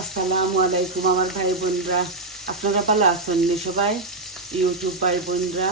আসসালামু আলাইকুম আমার ভাই বোনরা, আপনারা ভালো আছেন নি সবাই? ইউটিউব ভাই বোনরা,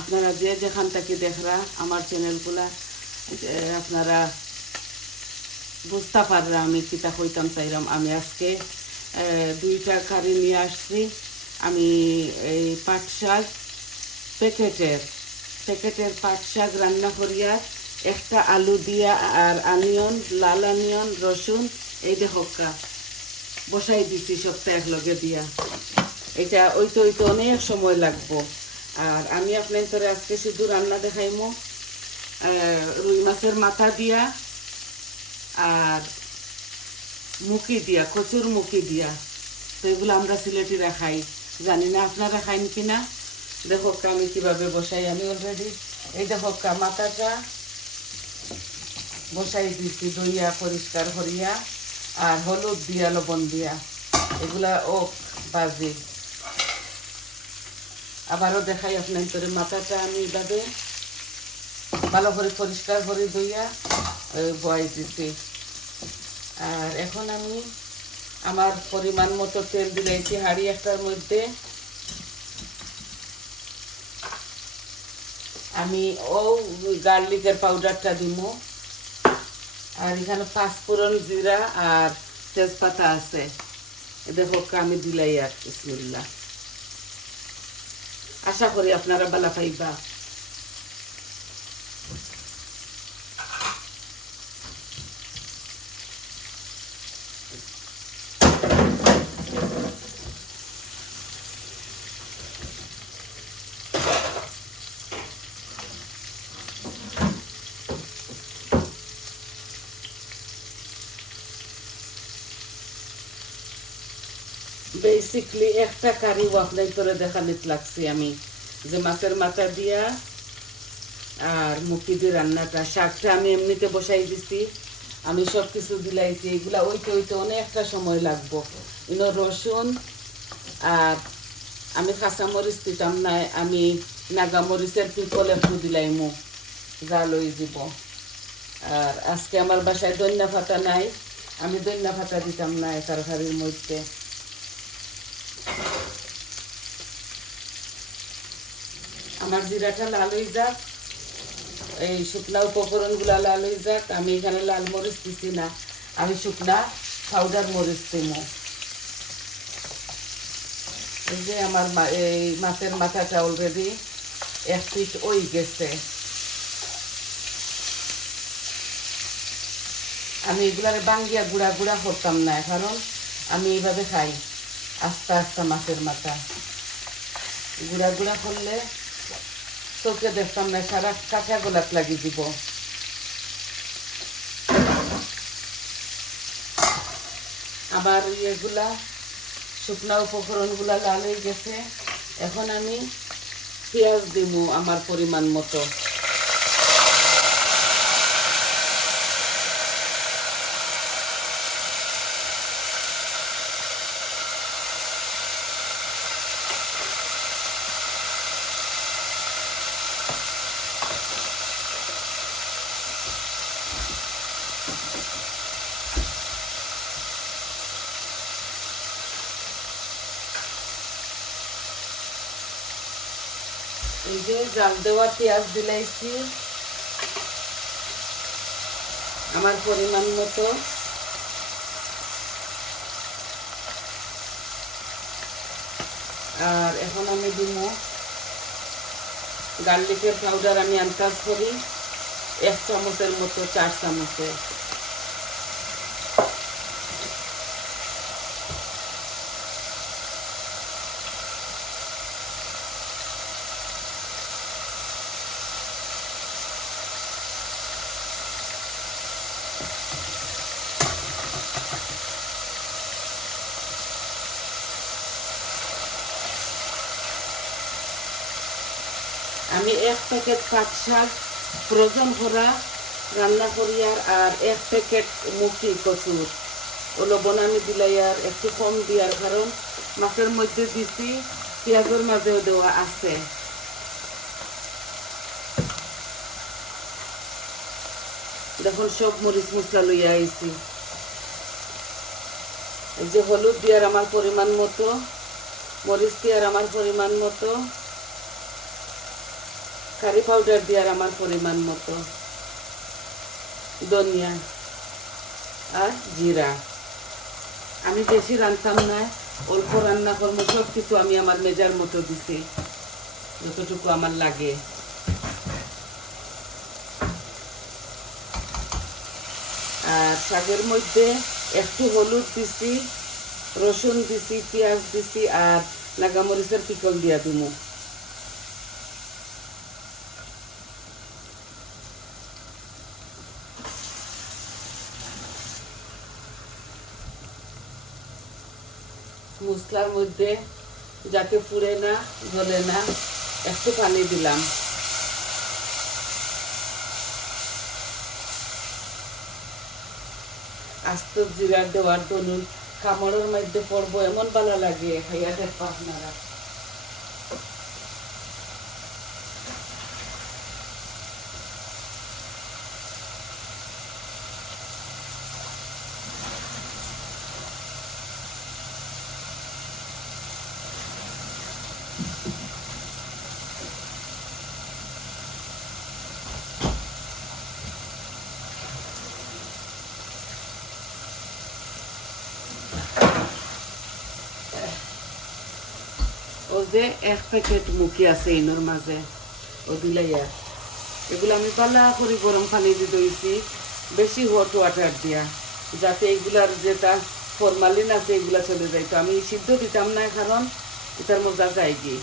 আপনারা যে যেখান থেকে দেখরা আমার চ্যানেলগুলা, আপনারা বুঝতে পাররা আমি কিতা কইতাম চাইলাম। আমি আজকে দুইটা কারি নিয়ে আসছি। আমি এই পাট শাক প্যাকেটের পাট শাক রান্না করিয়া একটা আলু দিয়া আর আনিয়ন, লাল আনিয়ন, রসুন এই দেখা বসাই দিছি সবটা একলগে দিয়া। এটা ওইতে অনেক সময় লাগবো। আর আমি আপনার তোরে আজকে শুধু রান্না দেখাইমো রুই মাছের মাথা দিয়া আর মুখি দিয়া, কচুর মুখি দিয়া। তো এগুলো আমরা সিলেটিরা খাই, জানি না আপনারা খাইন কিনা। দেখো আমি কিভাবে বসাই। আমি অলরেডি এই দেখো মাথাটা বসাই দিছি দইয়া পরিষ্কার করিয়া আর হলুদ দিয়া লবণ দিয়া। এগুলা ও বাজি আবারও দেখাই আপনার তোরে। মাথাটা আমি এইভাবে ভালো করে পরিষ্কার করে দইয়া বয়াই দিছি। আর এখন আমি আমার পরিমাণ মতো তেল দিলাইছি হাঁড়ি একটার মধ্যে। আমি গার্লিকের পাউডারটা দিব। আর এখানে পাঁচফোড়ন, জিরা আর তেজপাতা আছে। দেখো আমি দিলাই আর বিসমিল্লাহ। আশা করি আপনারা ভালো পাইবা। বেসিকলি একটা কারি আপনার করে দেখানিত লাগছি আমি, যে মাছের মাথা দিয়া আর মুখি দিয়ে রান্নাটা। শাকটা আমি এমনিতে বসাই দিছি, আমি সব কিছু দিলাইছি। এগুলা ওইতে অনেকটা সময় লাগবো। রসুন আর আমি কাঁচামরিচ দিতাম না, আমি নাগামরিচের পিপল একটু দিলাইমু, জাল হয়ে যাব। আর আজকে আমার বাসায় ধনিয়া পাতা নাই, আমি ধনিয়া পাতা দিতাম না এই তরকারির মধ্যে। আমার জিরাটা লাল হয়ে যাক, এই শুকনা উপকরণগুলা লাল হয়ে যাক। আমি এখানে লাল মরিচ দিছি না, আমি শুকনা পাউডার মরিচ দিব। এই যে আমার এই মাছের মাথাটা অলরেডি এক পিঠ ওই গেছে। আমি এগুলার বাঙ্গিয়া গুঁড়া গুঁড়া করতাম না, কারণ আমি এইভাবে খাই আস্তে আস্তে। মাছের মাথা গুঁড়া গুঁড়া করলে চোখে দেখতাম না, সারা কাঁচা গোলাপ লাগিয়ে দিব। আবার এগুলা শুকনা উপকরণগুলা লাল হয়ে গেছে। এখন আমি পেঁয়াজ দিব আমার পরিমাণ মতো। এই যে জাল দেওয়া পেঁয়াজ দিলাইছি আমার পরিমাণ মতো। আর এখন আমি দিব গার্লিকের পাউডার। আমি আন্দাজ করি 1 চামচের মতো, 4 চামচে। আমি 1 প্যাকেট পাট শাক ফ্রোজেন করা রান্না করি, আর 1 প্যাকেট মুখি কচুর ও লবণ আমি দিলাই আর একটু কম দিয়ার, কারণ মাছের মধ্যে দিছি, পেঁয়াজের মাঝেও দেওয়া আছে। দেখুন সব মরিচ মশলা লইয়া আইছি। এই যে হলুদ দেওয়ার আমার পরিমাণ মতো, মরিচ দেওয়ার আমার পরিমাণ মতো, কারি পাউডার দেওয়ার আমার পরিমাণ মতো, ধনিয়া আর জিরা। আমি বেশি রান্তাম না, অল্প রান্না করবো, সব কিছু আমি আমার মেজার মতো দিছি, যতটুকু আমার লাগে। আর শাকের মধ্যে একটু হলুদ দিছি, রসুন দিছি, পেঁয়াজ দিছি আর নাগামরিচের পিকল দিয়া দিমু। মশলার মধ্যে যাতে পুড়ে না, জ্বলে না, একটু পানি দিলাম। আস্ত জিরা দেওয়ার দনুন কামড়ের মধ্যে পড়বো, এমন ভালো লাগে, খাইয়া দেখবা আপনারা। ও যে এক প্যাকেট মুখি আছে এনোর মাঝে, ও দিলাইয়া এগুলো আমি পালা করে গরম পানি দিয়ে দিয়েছি, বেশি হট ওয়াটার দিয়া, যাতে এগুলার যেটা ফরমালিন আছে এগুলা চলে যায়। তো আমি সিদ্ধ দিতাম না, কারণ এটার মজা যায় কি।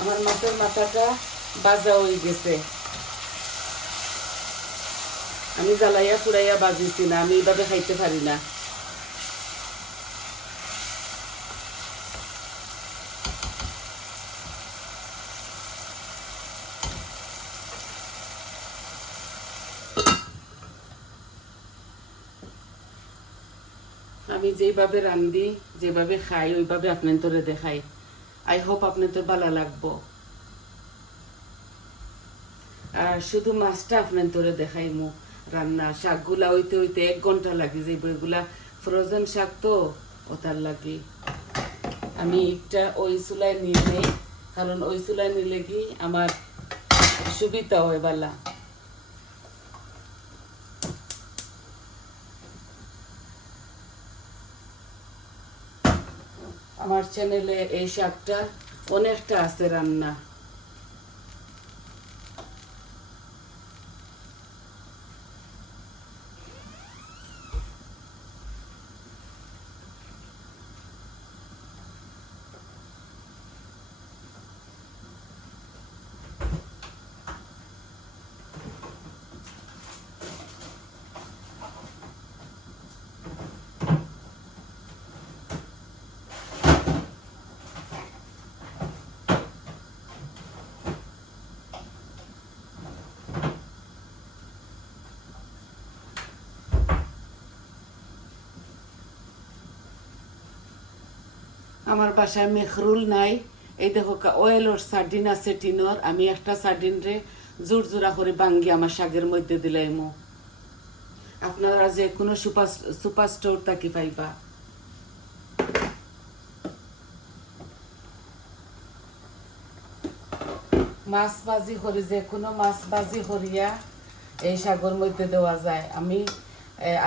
আমার মাছের মাথাটা বাজা হয়ে গেছে, আমি জ্বালাইয়া পুড়াইয়া বাজিছি না, আমি এইভাবে খাইতে পারি না। আমি যেভাবে রান্ধি, যেভাবে খাই, ওইভাবে আপনার তোরে দেখাই। আই হোপ আপনার তো ভালো লাগবো। আর শুধু মাছটা আপনার তোরে দেখাইমু রান্না। শাকগুলা হইতে হইতে 1 ঘন্টা লাগে যাইব, এগুলা ফ্রোজেন শাক তো, ওটার লাগে। আমি একটা ওই চুলায় নিয়ে নেই, কারণ ওই চুলায় নিলে কি আমার সুবিধা হয় বালা। আমার চ্যানেলে এই শাকটা অনেকটা আছে রান্না। আমার বাসায় মেখরুল নাই, এই দেখো অয়েলর সার্ডিন আছে টিনর, আমি একটা সার্ডিন রে জোর জোড়া করে ভাঙ্গি আমার শাকের মধ্যে দিলাইমো। আপনারা যে কোনো সুপার স্টোর থাকি পাইবা। মাছ ভাজি করি, যে কোনো মাছ ভাজি করিয়া এই শাকের মধ্যে দেওয়া যায়। আমি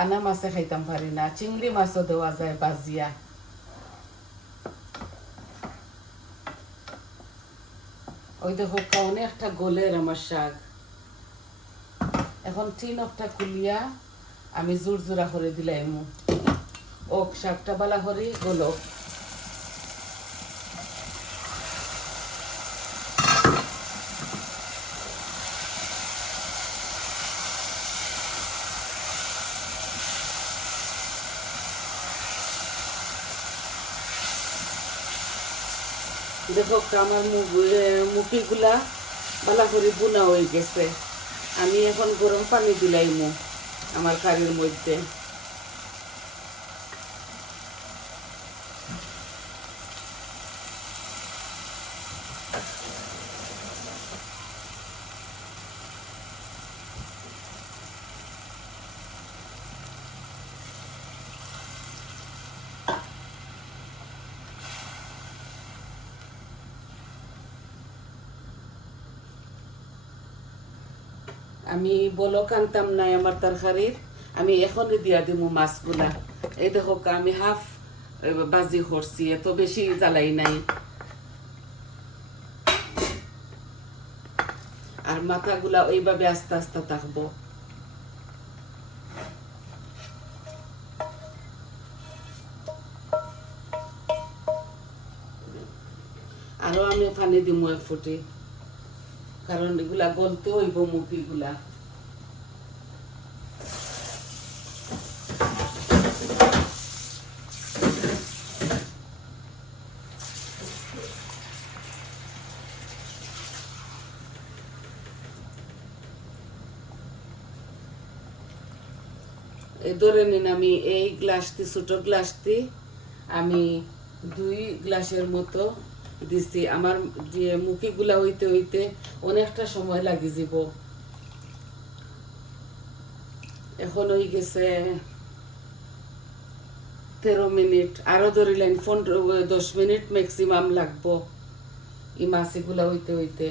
আনা মাছে খাইতাম পারি না, চিংড়ি মাছও দেওয়া যায় ভাজিয়া। ওই দেখো অনেকটা গোলের আমার শাক। এখন টিন একটা খুলিয়া আমি জোর জোড়া করে দিলাম, ও শাকটা বালা করে গোলো। দেখো আমার মুখিগুলা বালা করে বোনা হয়ে গেছে। আমি এখন গরম পানি দিলাইমু আমার কারির মধ্যে। আমি বলক আনতাম নাই আমার তরকারির, আমি এখনই দিয়া দিমু মাছগুলা। এই দেখো আমি হাফ বাজি করছি, এত বেশি জ্বালাই নাই। আর মাথাগুলা ওইভাবে আস্তে আস্তে থাকবো। আরো আমি পানি দিমু এক ফুটি, কারণ এগুলা গলতে হইব মুখিগুলা। ধরে নিন আমি এই গ্লাসটি, ছোট গ্লাসটি আমি 2 গ্লাসের মতো দিছি। আমার যে মুখিগুলা হইতে হইতে অনেকটা সময় লাগি যাব। এখন হয়ে গেছে 13 মিনিট, আরো ধরিলেন 10 মিনিট ম্যাক্সিমাম লাগবো এই মাছগুলা হইতে হইতে।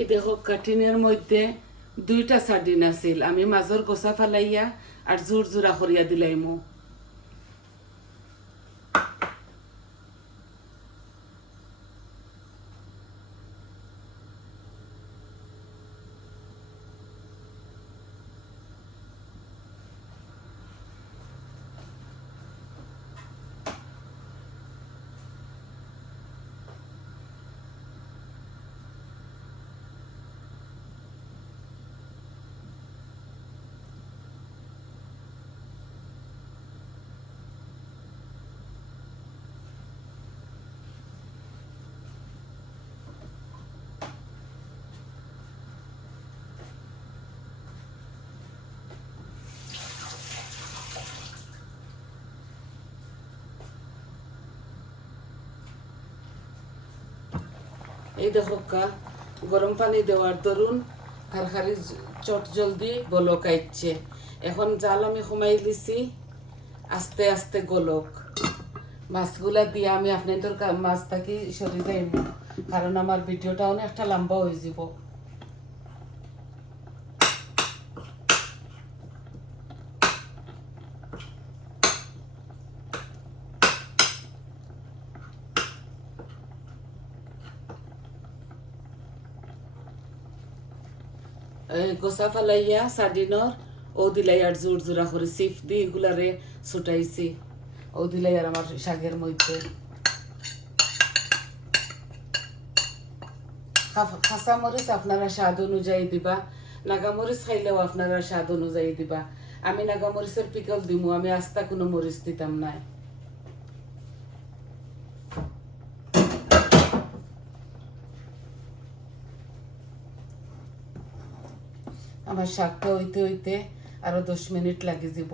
এই দেখো কাঠিনের মধ্যে 2টা সার্ডিন আছিল, আমি মাছর গোসা ফালাইয়া আর জোর জোড়া করিয়া দিলাইমু। এই দেখো গরম পানি দেওয়ার দরুন তরকারি চট জলদি গলক আইছে। এখন জাল আমি কমাই দিছি, আস্তে আস্তে গলক। মাছগুলা দিয়ে আমি আপনাদের মাছ থাকি সরে যাইব, কারণ আমার ভিডিওটা অনেকটা লম্বা হয়ে যাব। গোসা ফালাইয়া সার্ডিনর ও দিলাই আর জোর জোড়া করে সিফ দিয়ে এগুলারে ছুটাইছি, ও দিলাই আর আমার শাকের মধ্যে। খাসা মরিচ আপনারা স্বাদ অনুযায়ী দিবা, নাগামরিচ খাইলেও আপনারা স্বাদ অনুযায়ী দিবা। আমি নাগামরিচের পিকল দিমু, আমি আস্তা কোনো মরিচ দিতাম নাই। আমার শাকটা হইতে হইতে আরো 10 মিনিট লাগে যাব।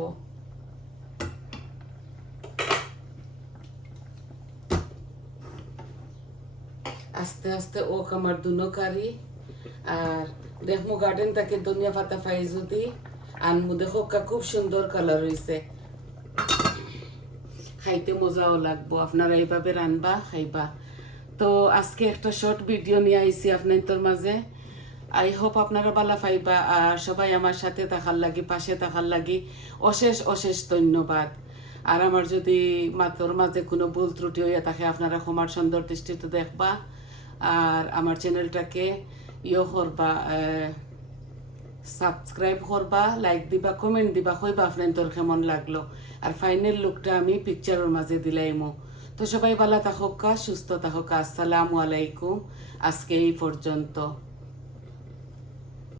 আস্তে আস্তে ওক আমার দুনো কারি। আর দেখমু গার্ডেন থেকে ধনিয়া পাতা পাই যদি আনমু। দেখো খুব সুন্দর কালার হয়েছে, খাইতে মজাও লাগবো। আপনারা এইভাবে রানবা খাইবা। তো আজকে একটা শর্ট ভিডিও নিয়ে আইছি আপনাদের মাঝে। আই হোপ আপনারা ভালো পাইবা। আর সবাই আমার সাথে থাকার লাগি, পাশে থাকার লাগি অশেষ অশেষ ধন্যবাদ। আর আমার যদি মাতর মাঝে কোনো ভুল ত্রুটি হইয়া থাকে আপনারা ক্ষমার সুন্দর দৃষ্টিতে দেখবা। আর আমার চ্যানেলটাকে করবা, সাবস্ক্রাইব করবা, লাইক দিবা, কমেন্ট দিবা, কইবা আপনার কেমন লাগলো। আর ফাইনাল লুকটা আমি পিকচারের মাঝে দিলাইমো। তো সবাই ভালো থাকুক, সুস্থ থাকুক। আসসালামু আলাইকুম। আজকে এই পর্যন্ত।